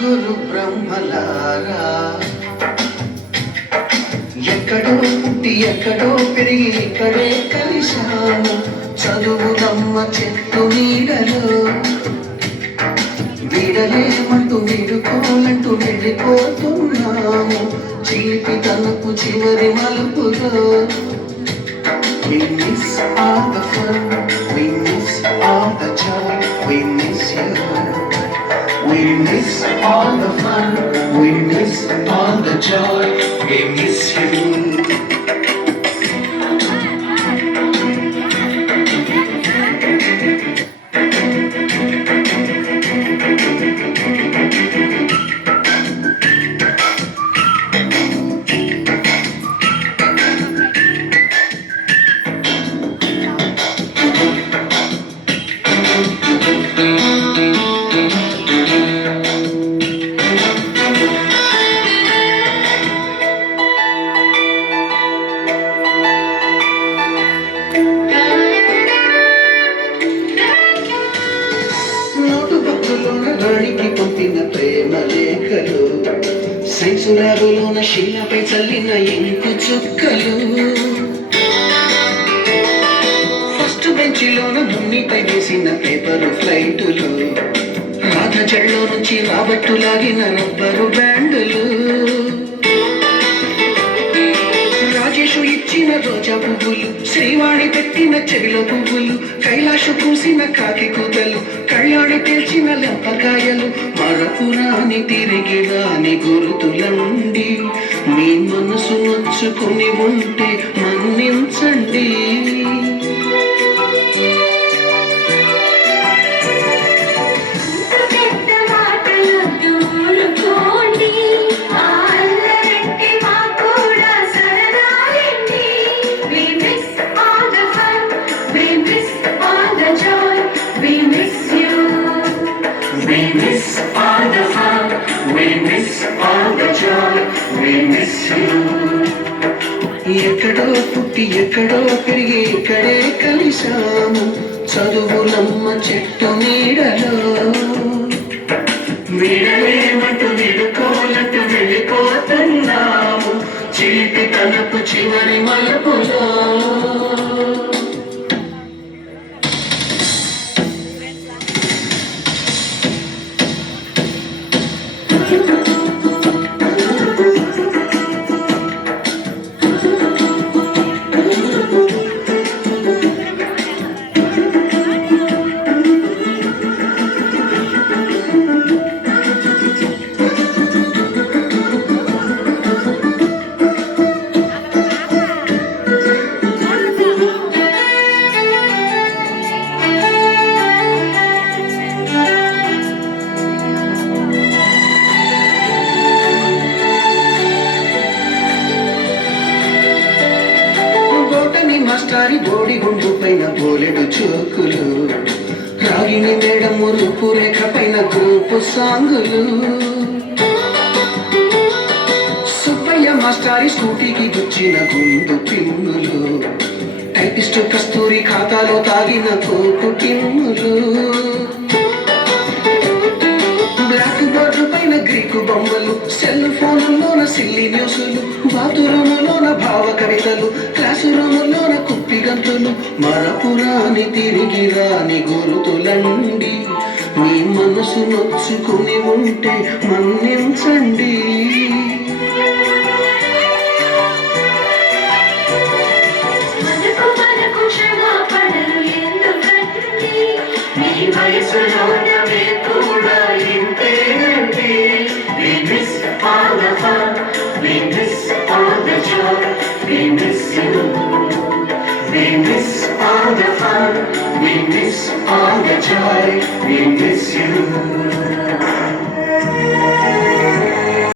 గురు బ్రహ్మలారా ఎక్కడో పుట్టి ఎక్కడో పెరిగి ఇక్కడే కలిశాము చదువులమ్మ చెట్టు నీడలో వీడలేమంటూ వీడుకోలంటూ వెళ్ళిపోతున్నాము చీపి తనకు చివరి మలుపులో We miss all the fun, we miss all the joy, we miss you. We miss all the fun, we miss all the joy, we miss you. రాణికి పంపిన ప్రేమ లేఖలు సైన్సు ల్యాబులోన శిలపై చల్లిన ఇంకు చుక్కలు ఫస్ట్ బెంచిలోన మున్నిపై వేసిన పేపరు ఫ్లైటులు రాధ జల్లో నుంచి రాబట్టు లాగిన రబ్బరు బ్యాండులు రాజేషు ఇచ్చిన రోజా పువ్వులు శ్రీవాణి పెట్టిన చెవిల పువ్వులు కైలాషు పూసిన కాకి కూతలు కళ్యాణి తెల్చిన లెంపకాయలు మరపురాని తిరిగి రాని గుర్తులండి మీ మనసు నొచ్చుకుని ఉంటే మన్నించండి We miss all the fun, we miss all the joy, we miss you. ఎక్కడో పుట్టి ఎక్కడో పెరిగి ఇక్కడే కలిశాము చదువులమ్మ చెట్టు నీడలో వీడలేమంటూ విడుకోలంటూ వెళ్ళిపోతున్నాము చీటి తనపు చివరి మలుపులో మాస్టారి బోడి గుండు పైన బోలెడు చోకులు రాగిని మేడం మురుపు రేఖ పైన గ్రూపు సాంగులు సుబ్బయ్య మాస్టారి స్కూటీకి గుచ్చిన గుండు పిన్నులు టైపిస్టు కస్తూరి ఖాతాలో తాగిన కోకు కిన్నులు బ్లాక్ బోర్డు పైన గ్రీకు బొమ్మలు సెల్ ఫోన్లోన సిల్లి న్యూసులు బాతురూములోన భావ కవితలు క్లాసు రూములోన కుప్పి గంతులు మరపురాని తిరిగి రాని గురుతులండి మీ మనసు నొచ్చుకుని ఉంటే మన్నించండి We miss all the fun, we miss all the joy, we miss you. We miss all the fun, we miss all the joy. We miss you.